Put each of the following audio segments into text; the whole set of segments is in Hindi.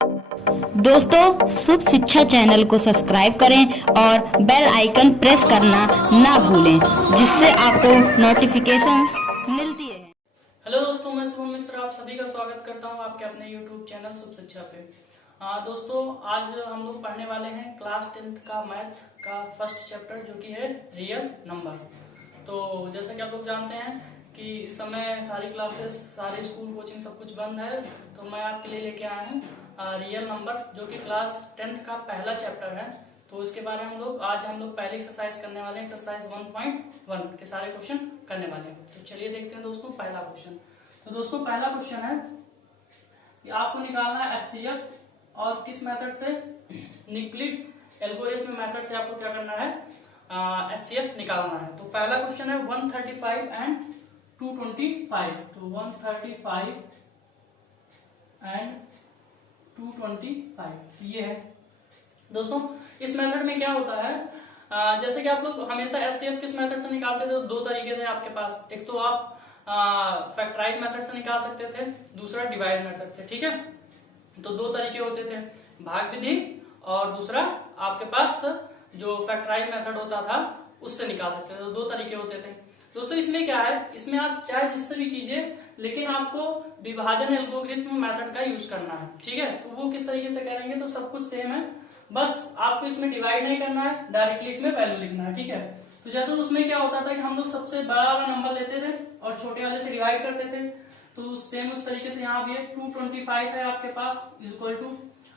दोस्तों, शुभ शिक्षा चैनल को सब्सक्राइब करें और बेल आइकन प्रेस करना ना भूलें, जिससे आपको नोटिफिकेशंस मिलती है। हेलो दोस्तों, मैं शुभम मिश्रा आप सभी का स्वागत करता हूं आपके अपने यूट्यूब चैनल शुभ शिक्षा पे। दोस्तों, आज हम लोग पढ़ने वाले हैं क्लास 10th का मैथ का फर्स्ट चैप्टर, जो कि है रियल नंबर्स। तो जैसा कि आप लोग जानते हैं कि इस समय सारी क्लासेस, सारे स्कूल, कोचिंग सब कुछ बंद है, तो मैं आपके लिए लेके आया हूँ रियल नंबर्स, जो कि क्लास 10th का पहला चैप्टर है। तो उसके बारे में आज हम लोग पहले एक्सरसाइज करने वाले हैं, एक्सरसाइज 1.1 के सारे क्वेश्चन करने वाले हैं। तो चलिए देखते हैं दोस्तों पहला क्वेश्चन। तो दोस्तों पहला क्वेश्चन है कि आपको निकालना है एचसीएफ, और किस मेथड से? न्यूक्लिड एल्गोरिथम मेथड से आपको क्या करना है? एचसीएफ निकालना है। तो पहला क्वेश्चन है 135 एंड 225। तो 135 एंड 225 ये है दोस्तों। इस मेथड में क्या होता है, जैसे कि आप लोग हमेशा एचसीएफ किस मेथड से निकालते थे? तो दो तरीके थे आपके पास। एक तो आप फैक्टराइज मेथड से निकाल सकते थे, दूसरा डिवाइड मेथड से। ठीक है, तो दो तरीके होते थे, भाग विधि, और दूसरा आपके पास जो फैक्टराइज मेथड होता था उससे निकाल सकते थे। तो दो तरीके होते थे दोस्तों। इसमें क्या है, इसमें आप चाहे जिससे भी कीजिए, लेकिन आपको विभाजन एल्गोरिथम मेथड का यूज करना है। ठीक है, तो वो किस तरीके से करेंगे? तो सब कुछ सेम है, बस आपको इसमें डिवाइड नहीं करना है, डायरेक्टली इसमें वैल्यू लिखना है। ठीक है, तो जैसे उसमें क्या होता था कि हम लोग सबसे बड़ा वाला नंबर लेते थे और छोटे वाले से डिवाइड करते थे। तो सेम उस तरीके से यहाँ भी 225 है आपके पास, इक्वल टू,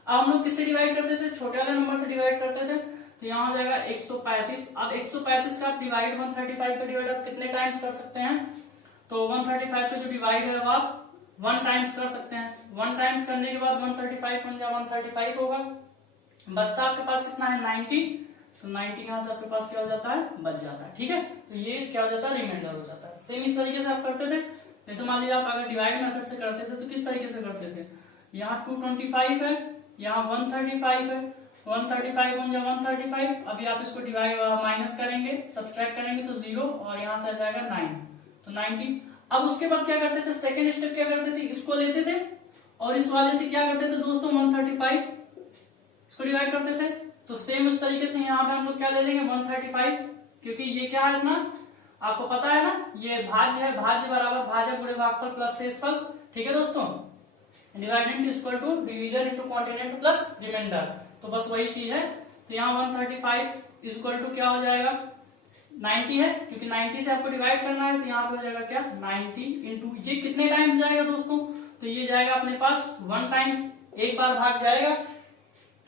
अब हम लोग किससे डिवाइड करते थे? छोटे वाले नंबर से डिवाइड करते थे। तो यहाँ हो जाएगा 135। अब 135 का आप डिवाइड 135 का डिवाइड आप कितने टाइम्स कर सकते हैं? तो 135 का जो डिवाइड है वो आप 1 टाइम्स कर सकते हैं। 1 टाइम्स करने के बाद 135 बन जाए 135 होगा। बचता आपके पास कितना है? 90। तो 90 यहाँ से आपके पास क्या हो जाता है? बच जाता है। ठीक है, तो ये क्या हो जाता है? रिमाइंडर हो जाता है। सेम इस तरीके से आप करते थे। जैसे मान लीजिए आप अगर डिवाइड मेथड से करते थे तो किस तरीके से करते थे? यहाँ 225 है, यहाँ 135 है, 135 बन जाए 135। अभी आप इसको डिवाइड माइनस करेंगे, सब्सट्रैक्ट करेंगे तो 0, और यहाँ से आ जाएगा 9, तो 90। अब उसके बाद क्या करते थे? सेकेंड स्टेप क्या करते थे? इसको लेते थे और इस वाले से क्या करते थे दोस्तों? 135 इसको डिवाइड करते थे। तो सेम उस तरीके से यहाँ पे हम लोग क्या ले लेंगे? 135, क्योंकि ये क्या है अपना, आपको पता है ना, ये भाज्य है, भाज्य बराबर भाजक गुणे भागफल प्लस शेषफल। ठीक है दोस्तों, dividend equal to division into continent plus remainder, तो बस वही चीज है। तो यहाँ 135 इक्वल टू क्या हो जाएगा? 90 है, क्योंकि 90 से आपको डिवाइड करना है, तो यहाँ पे हो जाएगा क्या? 90 इंटू, ये कितने टाइम्स जाएगा दोस्तों? तो ये जाएगा अपने पास 1 टाइम्स, एक बार भाग जाएगा,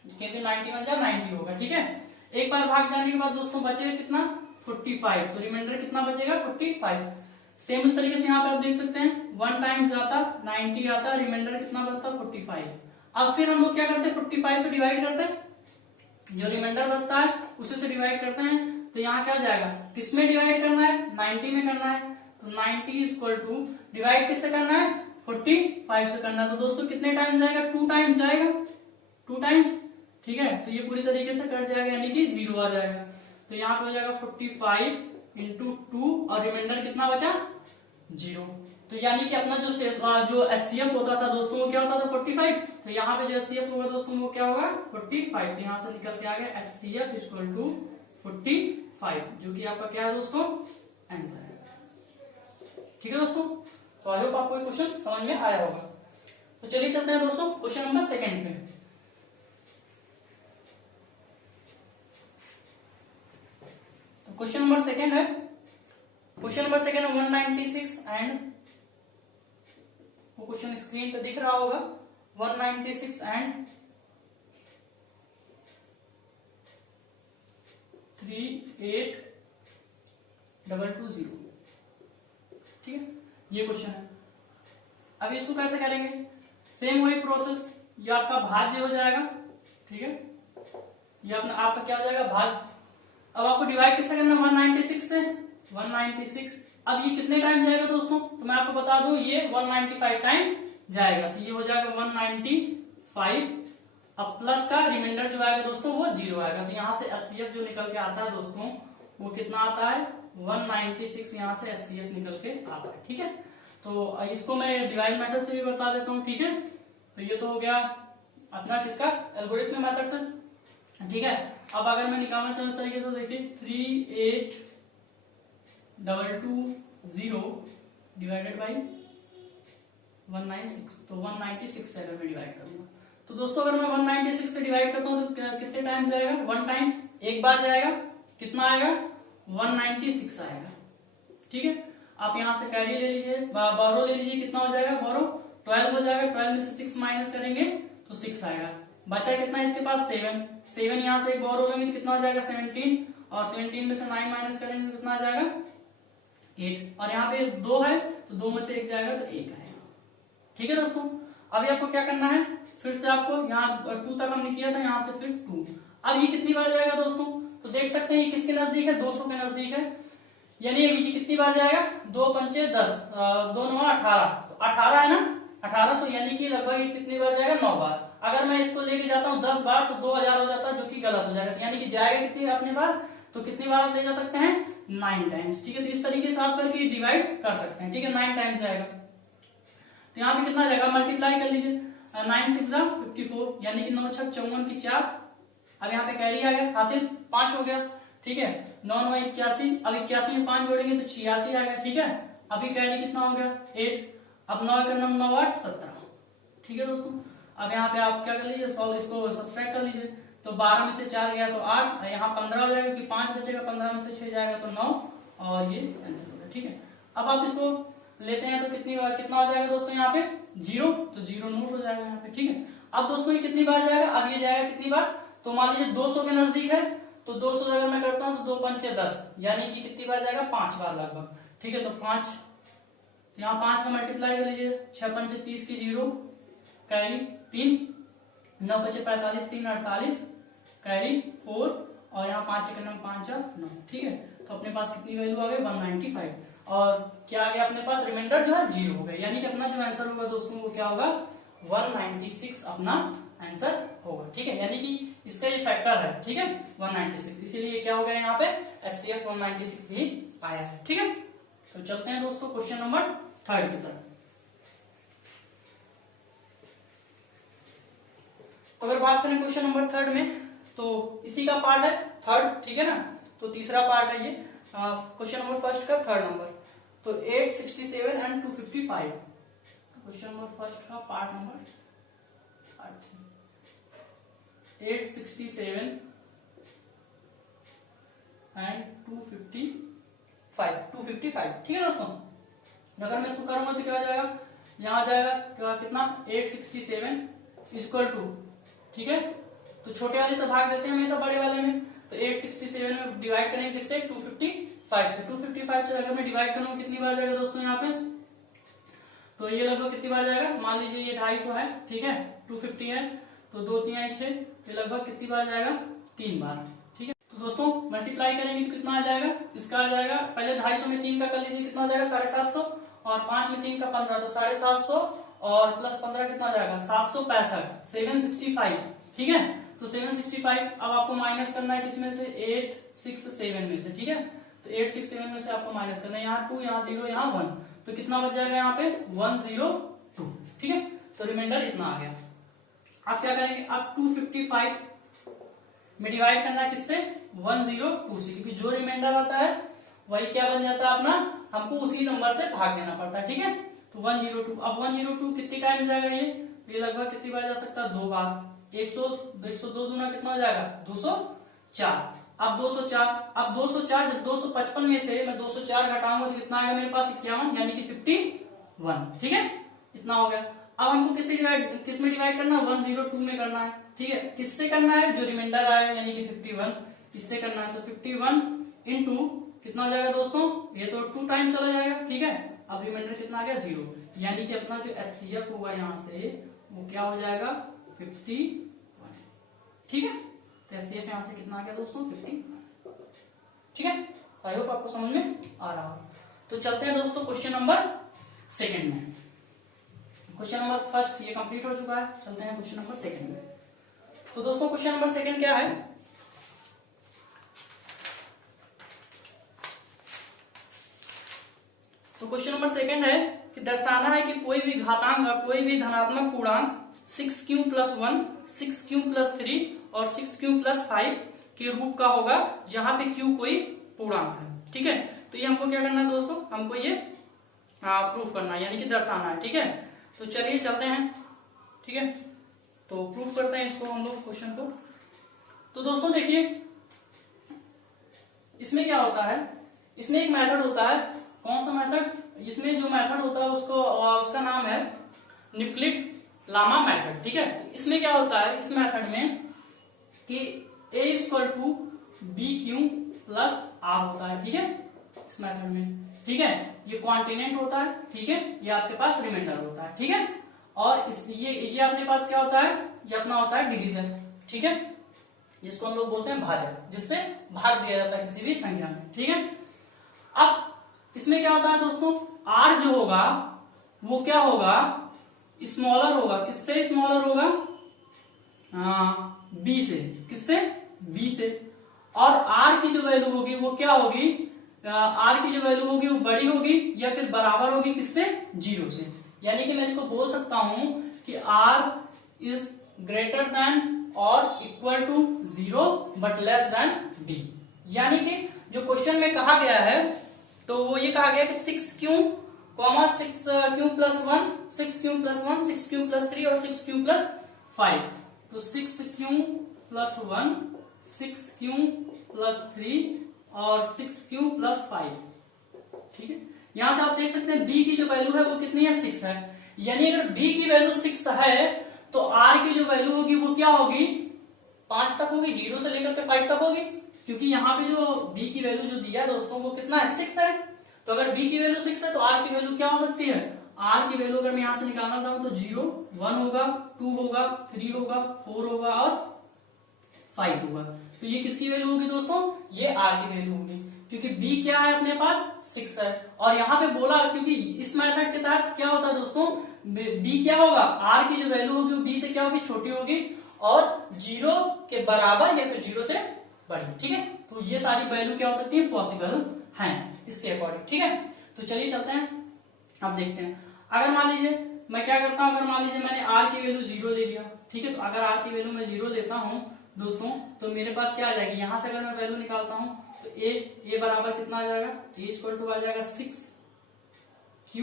क्योंकि 90 बन जाए 90 होगा। ठीक है, एक बार भाग जाने के बाद दोस्तों बचेगा कितना? 45। तो रिमाइंडर कितना बचेगा? 45। सेम उस तरीके से यहाँ पे आप देख सकते हैं, 1 टाइम्स जाता 90 आता, रिमाइंडर कितना बचता? 45। अब फिर हम लोग क्या करते हैं? 45 से डिवाइड करते हैं, जो रिमाइंडर बचता है उसी से डिवाइड करते हैं। तो यहाँ क्या जाएगा? किसमें डिवाइड करना है? 90 में करना है। तो 90 इक्वल टू डिवाइड किससे करना है? 45 से करना है। तो दोस्तों कितने टाइम्स जाएगा? 2 टाइम्स जाएगा, 2 टाइम्स। ठीक है, तो ये पूरी तरीके से कट जाएगा, यानी कि 0 आ जाएगा। तो यहाँ पे हो जाएगा 45 इंटू 2, और रिमाइंडर कितना बचा? 0। तो यानी कि अपना जो एचसीएफ होता था दोस्तों वो क्या होता था? 45। तो यहाँ पे जो एचसीएफ होगा दोस्तों वो क्या होगा? 45। तो यहाँ से निकल के आ गया एचसीएफ इक्वल टू 45, जो कि आपका क्या है दोस्तों? आंसर है। ठीक है दोस्तों, तो आई होप आपको क्वेश्चन समझ में आया होगा। तो चलिए चलते हैं दोस्तों क्वेश्चन नंबर 2 पे। क्वेश्चन नंबर 2 है, क्वेश्चन नंबर 2 है 196 एंड, वो क्वेश्चन स्क्रीन पे दिख रहा होगा, 196 एंड 38220। ठीक है, ये क्वेश्चन है। अब इसको कैसे करेंगे? सेम वही प्रोसेस, ये आपका भाज्य हो जाएगा। ठीक है, ये अपना आपका क्या हो जाएगा? भाज्य। अब आपको डिवाइड किससे करना? 196 से, 196। अब ये कितने टाइम्स जाएगा दोस्तों? तो मैं आपको बता दूं, ये 195 टाइम्स जाएगा। तो ये हो जाएगा 195, अब प्लस का रिमाइंडर जो आएगा दोस्तों वो 0 आएगा। तो यहाँ से एचसीएफ जो निकल के आता है दोस्तों वो कितना आता है? 196 यहाँ से एचसीएफ निकल के आता है। ठीक है, तो इसको मैं डिवाइड मेथड से भी बता देता हूँ। ठीक है, तो ये तो हो गया अपना किसका एल्गोरिथम मेथड से, ठीक है। अब अगर मैं निकालना चाहूँ इस तरीके से, देखिए 382220 डिवाइडेड बाई 196, तो 196 से अगर मैं डिवाइड करूंगा तो दोस्तों अगर मैं 196 से डिवाइड करता हूँ तो कितने टाइम्स जाएगा, 1 टाइम्स, एक बार जाएगा, कितना आएगा 196 आएगा, ठीक है। आप यहाँ से कैरी ले लीजिए, बोरो ले लीजिए, कितना हो जाएगा बोरो 12 हो जाएगा, 12 में से 6 माइनस करेंगे तो 6 आएगा, बचा कितना इसके पास 7 यहाँ से एक बोरो लेंगे तो कितना हो जाएगा 17, और 17 में से 9 माइनस करेंगे तो कितना आ जाएगा 8, और यहाँ पे 2 है तो 2 में से 1 जाएगा तो 1 आएगा, ठीक है दोस्तों। अभी आपको क्या करना है, फिर से आपको यहाँ 2 तक हमने किया था, यहाँ से फिर 2, अब ये कितनी बार जाएगा दोस्तों, तो देख सकते हैं ये किसके नजदीक है, 200 के नजदीक है, यानी ये कितनी बार जाएगा 2 पंचे 10, 2 9 18, तो 18 है ना 1800, यानी कि लगभग ये कितनी बार जाएगा 9 बार। अगर मैं इसको लेके जाता हूँ 10 बार तो 2000 हो जाता है, जो कि गलत हो जाएगा, यानी कि जाएगा कितनी अपने बार, तो कितनी बार आप ले जा सकते हैं 9 टाइम्स, ठीक है। तो इस तरीके से आप करके डिवाइड कर सकते हैं, ठीक है, 9 टाइम्स जाएगा। तो यहाँ पे कितना जाएगा, मल्टीप्लाई कर लीजिए, 9 6 54, यानी कि 9 6 54 की 4, अब यहाँ पे कैरी आ गया, हासिल 5 हो गया, ठीक है, 9 9 81, अब 81 में 5 जोड़ेंगे तो 86 आएगा, ठीक है। अभी कैरी कितना हो गया 8, अब 9 का 9 9 8 17, ठीक है दोस्तों। अब यहाँ पे आप क्या कर लीजिए, सॉल्व इसको सब्सट्रैक्ट कर लीजिए, तो 12 में से 4 गया तो 8, यहाँ 15 हो जाएगा क्योंकि 5 बचेगा, 15 में से 6 जाएगा तो 9, और ये आंसर होगा, ठीक है। अब आप इसको लेते हैं तो कितना हो जाएगा दोस्तों, यहाँ पे 0, तो 0 नोट हो जाएगा यहाँ पे, ठीक है। अब दोस्तों ये कितनी बार जाएगा, अब ये जाएगा कितनी बार, तो मान लीजिए 200 के नजदीक है, तो 200 अगर मैं करता हूँ तो 2 पंचे 10, यानी कि कितनी बार जाएगा 5 बार लगभग, ठीक है। तो 5, यहाँ 5 का मल्टीप्लाई कर लीजिए, 6 पंचे 30 की 0, कैरी 3, 9 पंचे 45, 3 48, कैरी 4, और यहाँ 5 के 5 9, ठीक है। तो अपने पास कितनी वैल्यू आ गई 195, और क्या आ गया अपने पास, रिमाइंडर जो है 0 हो गया, यानी कि अपना जो आंसर होगा दोस्तों वो क्या होगा 196 अपना आंसर होगा, ठीक है। यानी कि इसका ये फैक्टर है, ठीक है 196, इसीलिए क्या हो गया यहाँ पे HCF 196 भी आया है, ठीक है। तो चलते हैं दोस्तों क्वेश्चन नंबर 3 की तरफ। तो अगर बात करें क्वेश्चन नंबर 3 में, तो इसी का पार्ट है 3rd, ठीक है ना। तो तीसरा पार्ट है ये क्वेश्चन नंबर 1 का 3rd नंबर, तो 867 एंड 255, क्वेश्चन नंबर 1 का पार्ट नंबर 867 एंड 255, ठीक है दोस्तों। अगर मैं इसको करूंगा तो क्या हो जाएगा, यहाँ आ जाएगा कितना 867 इक्वल टू, ठीक है, तो छोटे वाले से भाग देते हैं हमेशा बड़े वाले में, तो 867 में डिवाइड करेंगे किससे 255 से, 255 से अगर मैं डिवाइड करूंगा कितनी बार जाएगा दोस्तों यहाँ पे, तो ये लगभग कितनी बार जाएगा, मान लीजिए ये 250 है, ठीक है, 250 है, तो 2 3 6, तो लगभग कितनी बार जाएगा 3 बार, ठीक है। तो दोस्तों मल्टीप्लाई करेंगे तो कितना आ जाएगा, इसका आ जाएगा, पहले 250 में 3 का कर लीजिए, कितना हो जाएगा 750, और 5 में 3 का 15, तो 750, और प्लस 15 कितना हो जाएगा 765, 765, ठीक है। तो 765, अब आपको माइनस करना है किसमें से 867 में से, ठीक है। तो 867 में से आपको माइनस करना है, यहाँ 2, यहाँ 0, यहाँ 1, तो कितना बच जाएगा यहाँ पे 102, ठीक है। तो रिमाइंडर इतना आ गया। आप क्या करेंगे, आप 255 में डिवाइड करना है किससे 102 से, क्योंकि जो रिमाइंडर आता है वही क्या बन जाता है अपना, हमको उसी नंबर से भाग देना पड़ता है, ठीक है। तो 102, अब 102 कितने टाइम जाएगा ये लगभग कितनी बार जा सकता है 2 बार, 102 दूना कितना हो जाएगा 204, अब 204, अब 204 जब 255 में से मैं 204 घटाऊंगा तो कितना आएगा मेरे पास 51, यानी कि 51, ठीक है, इतना हो गया। अब हमको किस में डिवाइड करना है 102 में करना है, ठीक है। किससे करना है, जो रिमाइंडर आया यानी कि 51, इससे करना है, तो 51 इंटू कितना हो जाएगा दोस्तों, ये तो 2 टाइम्स चला जाएगा, ठीक है। अब रिमाइंडर कितना आ गया 0, यानी कि अपना जो HCF होगा यहाँ से वो क्या हो जाएगा 51, ठीक है। तो HCF यहाँ से कितना आ गया दोस्तों 51, ठीक है। आई होप आपको समझ में आ रहा हो। तो चलते हैं दोस्तों क्वेश्चन नंबर 2 में। क्वेश्चन नंबर 1 ये कंप्लीट हो चुका है, चलते हैं क्वेश्चन नंबर 2 में। तो दोस्तों क्वेश्चन नंबर 2 क्या है, तो क्वेश्चन नंबर 2 है कि दर्शाना है कि कोई भी घातांक, कोई भी धनात्मक पूर्णांक 6q+1, 6q+3 और 6q+5 के रूप का होगा, जहां पे q कोई पूर्णांक है। ठीक है, तो ये हमको क्या करना है दोस्तों, हमको ये प्रूफ करना है, यानी कि दर्शाना है। ठीक है, तो चलिए चलते हैं। ठीक है, तो प्रूफ करते हैं इसको हम लोग क्वेश्चन को। तो दोस्तों देखिए, इसमें क्या होता है, इसमें एक मेथड होता है। कौन सा मेथड? इसमें जो मेथड होता है उसका नाम है न्यूक्लिड लामा मेथड। ठीक है, तो इसमें क्या होता है इस मेथड में कि a = bq+r होता है। ठीक है, इस मेथड में। ठीक है, ये क्वांटिनेंट होता है। ठीक है, ये आपके पास रिमाइंडर होता है। ठीक है, और ये अपने पास क्या होता है, ये अपना होता है डिवीजन। ठीक है, जिसको हम लोग बोलते हैं भाजक, जिससे भाग दिया जाता है किसी भी संख्या में। ठीक है, अब इसमें क्या होता है दोस्तों, r जो होगा वो क्या होगा, स्मॉलर होगा। किससे स्मॉलर होगा? b से। किससे? b से। और r की जो वैल्यू होगी वो क्या होगी, r की जो वैल्यू होगी वो बड़ी होगी या फिर बराबर होगी किससे? 0 से। यानी कि मैं इसको बोल सकता हूं कि r इज ग्रेटर देन और equal to 0 but less than b। यानी कि जो क्वेश्चन में कहा गया है, तो वो ये कहा गया कि 6q, 6q+1, 6q+1, 6q+3 और 6q+5। तो 6q+1, 6q+3 और 6q+5। ठीक है, यहां से आप देख सकते हैं b की जो वैल्यू है वो कितनी है, 6 है। यानी अगर b की वैल्यू 6 है तो r की जो वैल्यू होगी वो क्या होगी, 5 तक होगी, 0 से लेकर के 5 तक होगी। क्योंकि यहाँ पे जो b की वैल्यू जो दिया है दोस्तों वो कितना है, 6 है। तो अगर b की वैल्यू 6 है तो r की वैल्यू क्या हो सकती है, r की वैल्यू अगर मैं यहां से निकालना चाहूं तो 0, 1 होगा, 2 होगा, 3 होगा, 4 होगा और 5 होगा। तो ये किसकी वैल्यू होगी दोस्तों, ये r की वैल्यू होगी। क्योंकि b क्या है अपने पास, 6 है। और यहाँ पे बोला, क्योंकि इस मेथड के तहत क्या होता है दोस्तों, b क्या होगा, r की जो वैल्यू होगी वो b से क्या होगी, छोटी होगी और 0 के बराबर या फिर 0 से बड़ी। ठीक है, तो ये सारी वैल्यू क्या हो सकती है, पॉसिबल है इसके अकॉर्डिंग। ठीक है, तो चलिए चलते हैं, अब देखते हैं। अगर मान लीजिए मैं क्या करता हूं, अगर मान लीजिए मैंने r की वैल्यू 0 ले लिया। ठीक है, तो अगर r की वैल्यू मैं 0 लेता हूं दोस्तों, तो मेरे पास क्या आ जाएगी, यहां से अगर मैं वैल्यू निकालता हूं तो a बराबर कितना आ जाएगा, a आ जाएगा 6q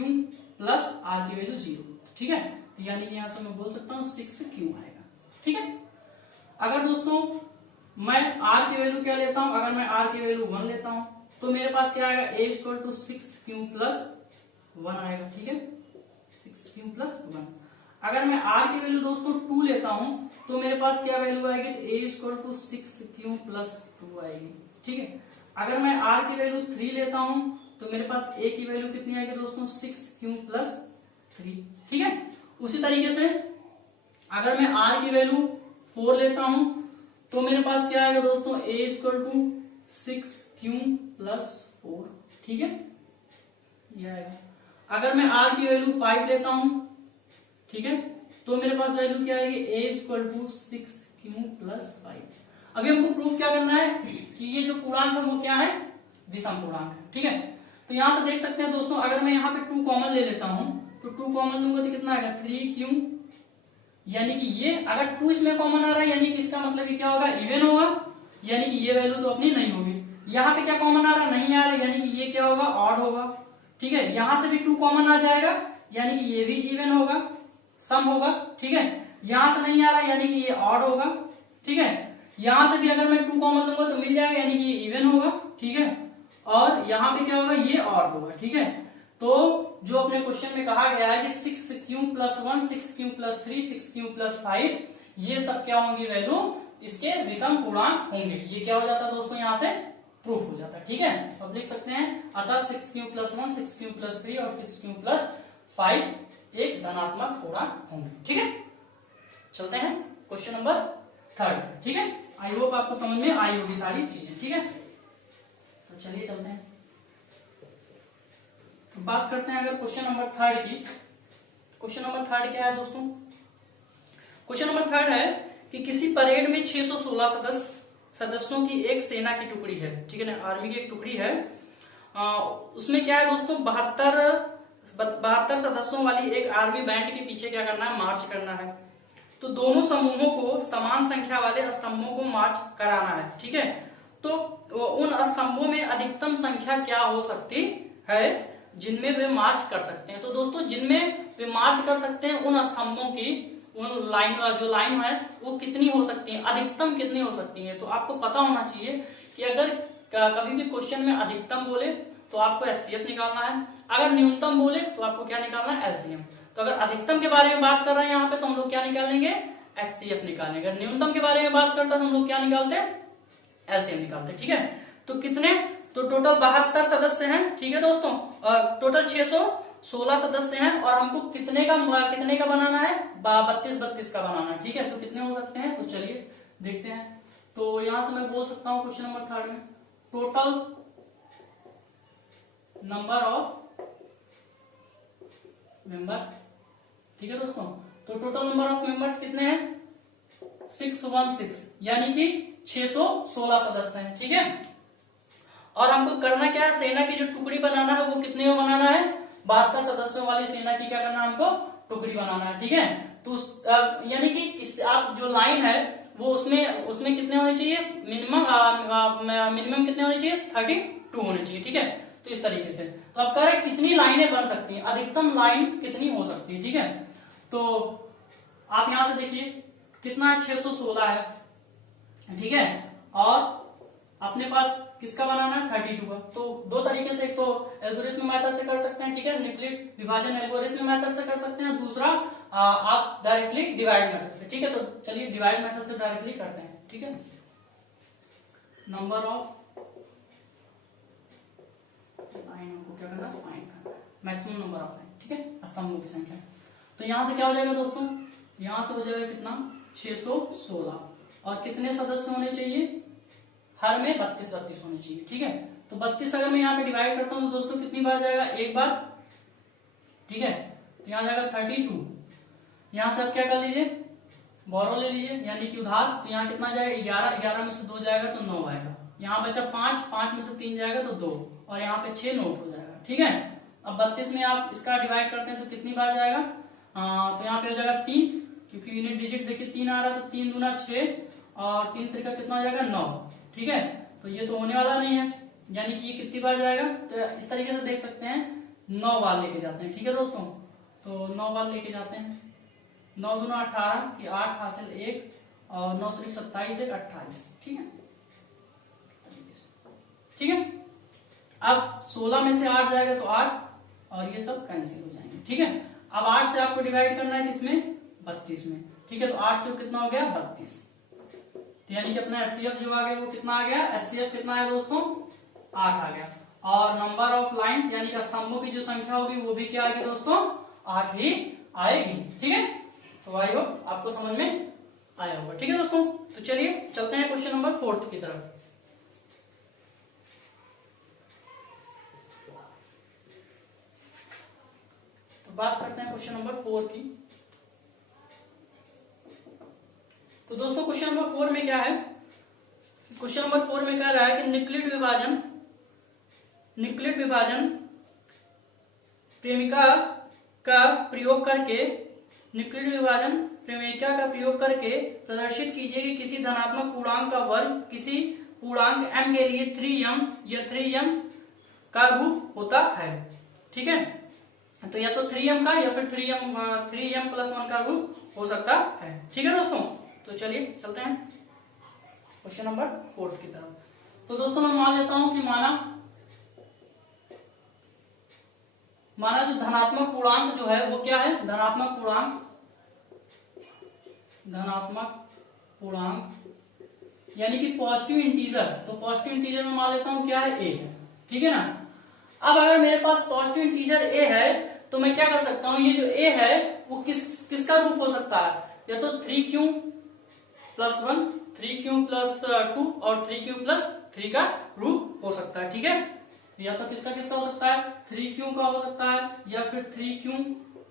प्लस r की वैल्यू 0। ठीक है, यानी कि यहां से मैं बोल सकता हूं 6q आएगा। ठीक है, अगर दोस्तों मैं r की वैल्यू क्या लेता हूं, अगर मैं r की वैल्यू 1 लेता हूं तो मेरे पास क्या आएगा, a = 6q+1 आएगा। ठीक है, 6q+1। अगर मैं r की वैल्यू दोस्तों 2 लेता हूं तो मेरे पास क्या वैल्यू आएगी, तो a = 6q+2 आएगी। ठीक है, अगर मैं r की वैल्यू 3 लेता हूं तो मेरे पास a की वैल्यू कितनी आएगी दोस्तों, 6q+3। ठीक है, उसी तरीके से अगर मैं r की वैल्यू 4 लेता हूं तो मेरे पास क्या आएगा दोस्तों, a = 6q+4। ठीक है, ये आएगा। अगर मैं r की वैल्यू 5 लेता हूं, ठीक है, तो मेरे पास वैल्यू क्या आएगी, a = 6q+5। अभी हमको प्रूफ क्या करना है कि ये जो पूर्णांक है वो क्या है, विषम पूर्णांक है। ठीक है, तो यहां से देख सकते हैं दोस्तों, अगर मैं यहाँ पे 2 कॉमन ले लेता हूं तो 2 कॉमन लूंगा तो कितना आएगा, 3q। यानी कि ये अगर 2 इसमें कॉमन आ रहा है, यानी कि इसका मतलब कि क्या होगा, इवन होगा। यानी कि ये वैल्यू तो अपनी नहीं होगी। यहाँ पे क्या कॉमन आ रहा है, नहीं आ रहा है, यानी कि ये क्या होगा, ऑड होगा। ठीक है, यहां से भी 2 कॉमन आ जाएगा, यानी कि ये भी इवन होगा, सम होगा। ठीक है, यहां से नहीं आ रहा है, यानी कि ये ऑड होगा। ठीक है, यहां से भी अगर मैं 2 कॉमन लूंगा तो मिल जाएगा, यानी कि ये इवन होगा। ठीक है, और यहाँ पे क्या होगा, ये ऑड होगा। ठीक है, तो जो अपने क्वेश्चन में कहा गया है कि 6q+1, 6q+3, 6q+5, ये सब क्या होंगी वैल्यू, इसके विषम पूर्णांक होंगे। ये क्या हो जाता है दोस्तों, यहाँ से प्रूफ हो जाता है। ठीक है, अब लिख सकते हैं, अतः 6q+1, 6q+3 और 6q+5 एक धनात्मक पूर्णांक होंगे। ठीक है, चलते हैं क्वेश्चन नंबर 3। ठीक है, आई होप आपको समझ में आई होगी सारी चीजें। ठीक है, तो चलिए चलते हैं, तो बात करते हैं अगर क्वेश्चन नंबर 3 की। क्वेश्चन नंबर 3 क्या है दोस्तों, क्वेश्चन नंबर 3 है कि किसी परेड में 616 सदस्यों की एक सेना की टुकड़ी है। ठीक है ना, आर्मी की एक टुकड़ी है। उसमें क्या है दोस्तों, 72 सदस्यों वाली एक आर्मी बैंड के पीछे क्या करना है, मार्च करना है। तो दोनों समूहों को समान संख्या वाले स्तंभों को मार्च कराना है। ठीक है, तो उन स्तंभों में अधिकतम संख्या क्या हो सकती है जिनमें वे मार्च कर सकते हैं। तो दोस्तों जिनमें वे मार्च कर सकते हैं उन स्तंभों की उन लाइन जो लाइन है वो कितनी हो सकती है, अधिकतम कितनी हो सकती है। तो आपको पता होना चाहिए कि अगर कभी भी क्वेश्चन में अधिकतम बोले तो आपको एचसीएफ निकालना है, अगर न्यूनतम बोले तो आपको क्या निकालना है, एलसीएम। तो अगर अधिकतम के बारे में बात कर रहे हैं यहाँ पे तो हम लोग क्या निकालेंगे, एचसीएफ निकालेंगे। अगर न्यूनतम के बारे में बात करता है तो हम लोग क्या निकालते हैं, एलसीएम निकालते हैं। ठीक है, तो कितने, तो टोटल 72 सदस्य हैं। ठीक है दोस्तों, टोटल 616 सदस्य हैं और हमको कितने का बनाना है, 32 का बनाना है। ठीक है, तो कितने हो सकते हैं, तो चलिए देखते हैं। तो यहां से मैं बोल सकता हूं क्वेश्चन नंबर 3 में टोटल नंबर ऑफ मेंबर्स। ठीक है दोस्तों, तो टोटल नंबर ऑफ मेंबर्स कितने हैं, 616, यानी कि 616 सदस्य हैं। ठीक है, और हमको करना क्या है, सेना की जो टुकड़ी बनाना है वो कितने में बनाना है, 72 सदस्यों वाली सेना की क्या करना है, हमको टुकड़ी बनाना है। ठीक है, तो यानी कि आप जो लाइन है वो उसमें कितने होने चाहिए, मिनिमम कितने होने चाहिए, 32 होने चाहिए। ठीक है, तो इस तरीके से तो आप कह रहे हैं कितनी लाइनें बन सकती हैं, अधिकतम लाइन कितनी हो सकती है। ठीक है, तो आप यहां से देखिए कितना है, 616 है। ठीक है, और अपने पास किसका बनाना है, 32 का। तो दो तरीके से, एक तो एल्गोरिथम मेथड से कर सकते हैं। ठीक है, न्यूक्लिड विभाजन एल्गोरिथम मेथड से कर सकते हैं, दूसरा आप डायरेक्टली डिवाइड मेथड से। ठीक है, तो चलिए डिवाइड मेथड से डायरेक्टली करते हैं। ठीक है, नंबर ऑफ लाइन हमको क्या करना है, फाइंड करना, मैक्सिमम नंबर ऑफ लाइन। ठीक है, स्तंभों की संख्या। तो यहां से क्या हो जाएगा दोस्तों, यहां से हो जाएगा कितना, 616, और कितने सदस्य होने चाहिए, हर में 32 होनी चाहिए। ठीक है, तो 32 अगर मैं यहाँ पे डिवाइड करता हूँ तो दोस्तों कितनी बार जाएगा, एक बार। ठीक है, तो यहाँ जाएगा 32, यहाँ से आप क्या कर लीजिए, बोरो ले लीजिए, यानी कि उधार। तो यहाँ कितना जाएगा, 11, 11 में से 2 जाएगा तो 9 आएगा। यहाँ बचा 5, 5 में से 3 जाएगा तो 2, और यहाँ पे 6 नोट हो जाएगा। ठीक है, अब 32 में आप इसका डिवाइड करते हैं तो कितनी बार जाएगा, तो यहाँ पे हो जाएगा 3, क्योंकि यूनिट डिजिट देखिए 3 आ रहा है, तो 3 दूना 6 और 3 त्रिका कितना हो जाएगा, 9। ठीक है, तो ये तो होने वाला नहीं है, यानी कि ये कितनी बार जाएगा, तो इस तरीके से देख सकते हैं, 9 बार लेके जाते हैं। ठीक है दोस्तों, तो 9 बार लेके जाते हैं, 9 दूना 18 की 8 हासिल 1 और 9 त्रिक 27 1 28। ठीक है, ठीक है, अब 16 में से 8 जाएगा तो 8, और ये सब कैंसिल हो जाएंगे। ठीक है, अब 8 से आपको डिवाइड करना है किसमें, 32 में। ठीक है, तो 8 से कितना हो गया, 32। तो यानी कि अपना एचसीएफ जो आ गया वो कितना आ गया, एचसीएफ कितना है दोस्तों, 8 आ गया। और नंबर ऑफ लाइंस यानी कि स्तंभों की जो संख्या होगी वो भी क्या आएगी दोस्तों, 8 ही आएगी। ठीक है, तो आई होप आपको समझ में आया होगा। ठीक है दोस्तों, तो चलिए चलते हैं क्वेश्चन नंबर 4 की तरफ। तो बात करते हैं क्वेश्चन नंबर 4 की। तो दोस्तों क्वेश्चन नंबर 4 में क्या है, क्वेश्चन नंबर 4 में कह रहा है कि न्यूक्लिड विभाजन प्रेमिका का प्रयोग करके, न्यूक्लिड विभाजन प्रेमिका का प्रयोग करके प्रदर्शित कीजिए कि किसी धनात्मक पूर्णांक का वर्ग किसी पूर्णांक m के लिए 3m या 3m का रूप होता है। ठीक है, तो या तो 3m का या फिर 3m प्लस 1 का रूप हो सकता है। ठीक है दोस्तों, तो चलिए चलते हैं क्वेश्चन नंबर 4 की तरफ। तो दोस्तों मैं मान लेता हूं कि माना जो धनात्मक पूर्णांक जो है वो क्या है, धनात्मक पूर्णांक यानी कि पॉजिटिव इंटीजर। तो पॉजिटिव इंटीजर में मान लेता हूं क्या है, a है। ठीक है ना, अब अगर मेरे पास पॉजिटिव इंटीजर a है तो मैं क्या कर सकता हूं, ये जो a है वो किसका रूप हो सकता है, या तो 3q प्लस 1, 3q प्लस 2 और 3q प्लस 3 का रूप हो सकता है। ठीक है, या तो किसका हो सकता है, 3q का हो सकता है, या फिर 3q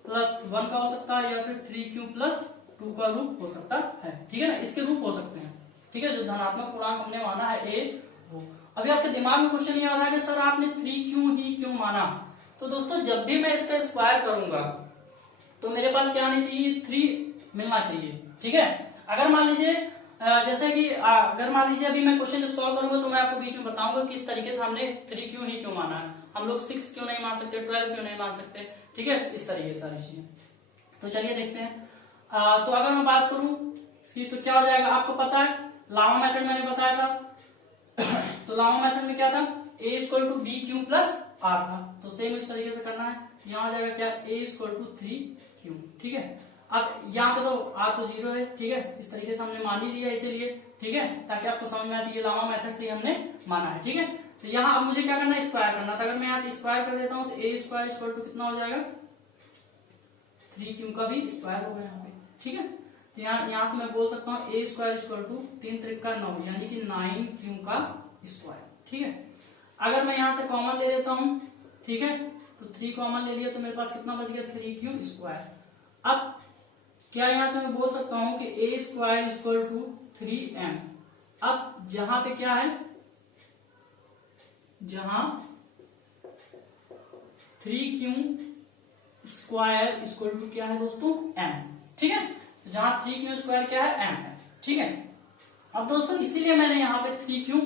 प्लस 1 का हो सकता है, या फिर 3q प्लस 2 का रूप हो सकता है। ठीक है ना, इसके रूप हो सकते हैं। ठीक है, जो धनात्मक पूर्णांक हमने माना है a वो। अभी आपके दिमाग में क्वेश्चन ये आ रहा है कि सर आपने 3q ही क्यों माना। तो दोस्तों जब भी मैं इसका स्क्वायर करूंगा तो मेरे पास क्या आनी चाहिए, 3 मिलना चाहिए। ठीक है। अगर मान लीजिए जैसे कि अगर मान लीजिए अभी मैं क्वेश्चन जब सॉल्व करूंगा तो मैं आपको बीच में बताऊंगा किस तरीके से हमने 3 क्यों ही क्यों माना है, हम लोग 6 क्यों नहीं मान सकते, 12 क्यों नहीं मान सकते, ठीक है, इस तरीके से सारी चीजें। तो चलिए देखते हैं। तो अगर मैं बात करूं इसकी तो क्या हो जाएगा, आपको पता है लामा मेथड मैंने बताया था। तो लामा मेथड में क्या था, a equal to b q plus r था। तो सेम इस तरीके से करना है, यहाँ हो जाएगा क्या a इक्वल टू 3q, ठीक है। अब यहाँ पे तो r तो 0 है, ठीक है, इस तरीके से हमने मान ही लिया इसीलिए, ठीक है, ताकि आपको समझ में आती है लामा मेथड से हमने माना है, ठीक है। तो यहाँ अब मुझे क्या करना है, स्क्वायर करना था। अगर मैं यहाँ स्क्वायर कर देता हूँ तो a स्क्वायर इक्वल टू कितना हो जाएगा, 3q का भी स्क्वायर होगा यहाँ पे, ठीक है। तो यहाँ से मैं बोल सकता हूँ a स्क्वायर इक्वल टू 3 त्रिक का 9 यानी कि 9q का स्क्वायर, ठीक है। अगर मैं यहाँ से कॉमन ले लेता हूँ, ठीक है, तो 3 कॉमन ले लिया तो मेरे पास कितना बच गया, 3q स्क्वायर। अब क्या यहाँ से मैं बोल सकता हूँ कि a square equal to 3m। अब जहां पे क्या है, जहां 3q स्क्वायर इक्वल टू क्या है दोस्तों, m, ठीक है। तो जहां 3q स्क्वायर क्या है, m है, ठीक है। अब दोस्तों इसीलिए मैंने यहाँ पे 3q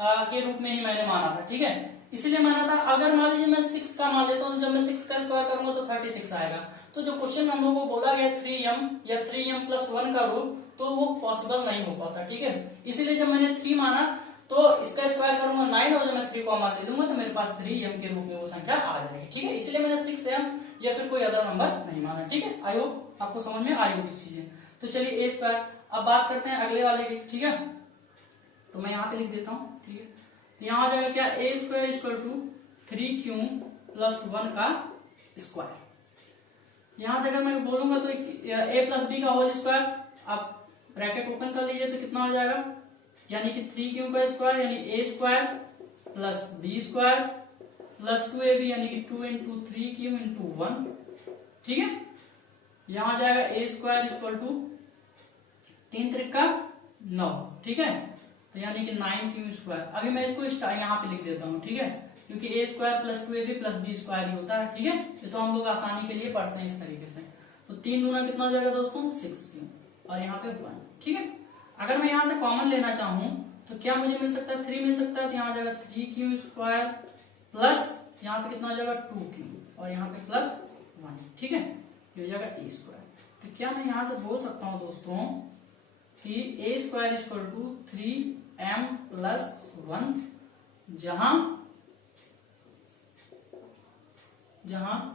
के रूप में ही मैंने माना था, ठीक है, इसीलिए माना था। अगर मान लीजिए मैं 6 का मान लेता हूँ तो जब मैं 6 का स्क्वायर करूंगा तो 36 आएगा। तो जो क्वेश्चन हम लोगों को बोला गया 3m या 3m प्लस 1 का रूप, तो वो पॉसिबल नहीं हो पाता, ठीक है। इसीलिए जब मैंने 3 माना तो इसका स्क्वायर करूंगा 9 और जब मैं 3 कॉमन ले लूंगा तो मेरे पास 3m के रूप में वो संख्या आ जाएगी, ठीक है। इसलिए मैंने 6m या फिर कोई अदर नंबर नहीं माना, ठीक है। आई होप आपको समझ में आई होगी चीजें। तो चलिए a स्क्वायर, अब बात करते हैं अगले वाले की, ठीक है। तो मैं यहाँ पे लिख देता हूँ, ठीक है। तो यहाँ आ जाएगा क्या, a square equal to 3q plus 1 का स्क्वायर। यहां से अगर मैं बोलूंगा तो a प्लस बी का होल स्क्वायर, आप ब्रैकेट ओपन कर लीजिए तो कितना हो जाएगा, यानी कि 3q का स्क्वायर यानी a square plus b square plus 2ab यानी कि 2 इंटू 3q इंटू 1, ठीक है। यहां आ जाएगा a स्क्वायर इक्वल टू 3 त्रिक का 9, ठीक है, तो यानी कि 9q स्क्वायर। अभी मैं इसको यहाँ पे लिख देता हूँ, ठीक है, क्योंकि a square plus 2ab plus b square ही होता है, ठीक है। ये तो हम लोग आसानी के लिए पढ़ते हैं इस तरीके से। तो 3 गुना कितना हो जाएगा दोस्तों, 6q और यहाँ पे 1, ठीक है। अगर मैं यहाँ से कॉमन लेना चाहूँ तो क्या मुझे मिल सकता है, 3 मिल सकता है। तो यहाँ आ जाएगा 3q स्क्वायर प्लस यहाँ पे कितना हो जाएगा 2q और यहाँ पे प्लस 1, ठीक है, ये हो जाएगा a स्क्वायर। तो क्या मैं यहाँ से बोल सकता हूँ दोस्तों कि a square equal to 3m plus 1, जहां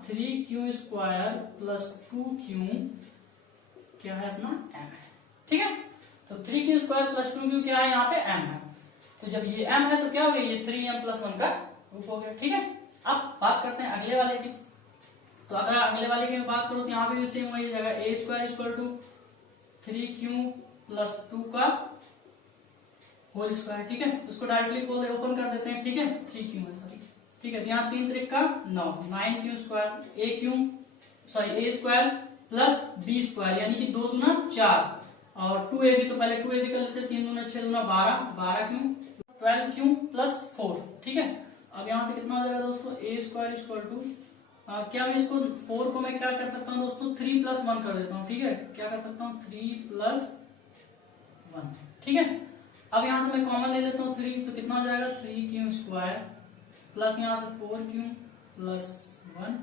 3q स्क्वायर प्लस 2q क्या है अपना m है, ठीक है। तो 3q स्क्वायर प्लस 2q क्या है, यहाँ पे m है। तो जब ये m है तो क्या हो गया, ये 3m प्लस 1 का रूप हो गया, ठीक है। अब बात करते हैं अगले वाले की। तो अगर अगले वाले की बात करूं तो यहाँ पे भी सेम वही जाएगा, a square equal to 3q plus 2 का होल स्क्वायर, ठीक है। उसको डायरेक्टली ओपन कर देते हैं, ठीक है, 3q है सॉरी, ठीक है। यहाँ 3 त्रिक का 9, 9q square a square plus b square यानी कि 2 दूना 4 और 2ab, तो पहले 2ab कर लेते हैं, 3 दूना 6 दूना 12, 12q 12q प्लस 4, ठीक है। अब यहाँ से कितना हो जाएगा दोस्तों, a स्क्वायर इक्वल टू क्या मैं इसको 4 को मैं क्या कर सकता हूँ दोस्तों, 3 प्लस 1 कर देता हूँ, ठीक है। क्या कर सकता हूँ, 3 प्लस 1, ठीक है। अब यहाँ से मैं कॉमन ले लेता हूँ 3, तो कितना हो जाएगा 3q स्क्वायर प्लस यहाँ से 4q प्लस 1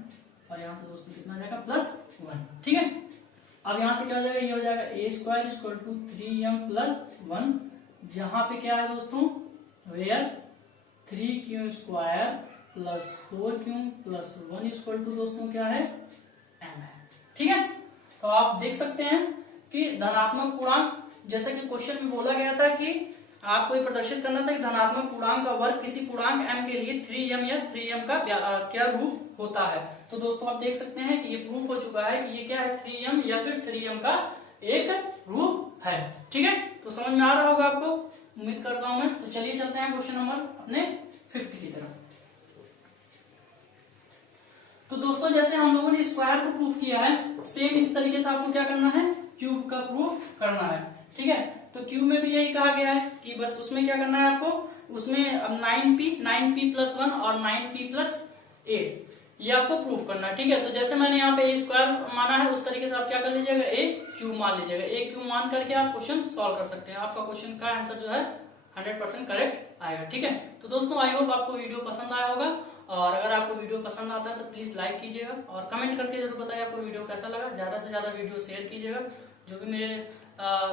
और यहाँ से दोस्तों कितना जाएगा प्लस 1, ठीक है। अब यहाँ से क्या हो जाएगा, ये हो जाएगा a square equal to 3m plus 1, जहां पे क्या है दोस्तों, where 3q square plus 4q plus 1 equal to दोस्तों क्या है, m है, ठीक है। तो आप देख सकते हैं कि धनात्मक पूर्णांक, जैसे कि क्वेश्चन में बोला गया था कि आपको ये प्रदर्शित करना था कि धनात्मक पूर्णांक का वर्ग किसी पूर्णांक m के लिए 3m या 3m का क्या रूप होता है। तो दोस्तों आप देख सकते हैं कि ये प्रूफ हो चुका है कि ये क्या है, 3m या फिर 3m का एक रूप है, ठीक है। तो समझ में आ रहा होगा आपको, उम्मीद करता हूं मैं। तो चलिए चलते हैं क्वेश्चन नंबर अपने 5th की तरफ। तो दोस्तों जैसे हम लोगों ने स्क्वायर को प्रूफ किया है, सेम इस तरीके से आपको क्या करना है, क्यूब का प्रूफ करना है, ठीक है। तो क्यूब में भी यही कहा गया है कि बस उसमें क्या करना है आपको, उसमें अब 9p प्लस 1 और 9p प्लस 8 ये आपको प्रूफ करना है। ठीक है, तो जैसे मैंने यहाँ पे ए स्क्वायर माना है उस तरीके से आप क्या कर लीजिएगा, ए क्यूब मान लीजिएगा। ए क्यूब मान करके आप क्वेश्चन सॉल्व कर सकते हैं, आपका क्वेश्चन का आंसर जो है 100% करेक्ट आएगा। ठीक है, तो दोस्तों आई होप आपको वीडियो पसंद आया होगा, और अगर आपको वीडियो पसंद आता है तो प्लीज लाइक कीजिएगा और कमेंट करके जरूर बताइए आपको वीडियो कैसा लगा। ज्यादा से ज्यादा वीडियो शेयर कीजिएगा। जो भी मेरे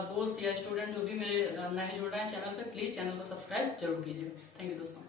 दोस्त या स्टूडेंट जो भी मेरे नए जुड़ रहे हैं चैनल पे, प्लीज चैनल को सब्सक्राइब जरूर कीजिएगा। थैंक यू दोस्तों।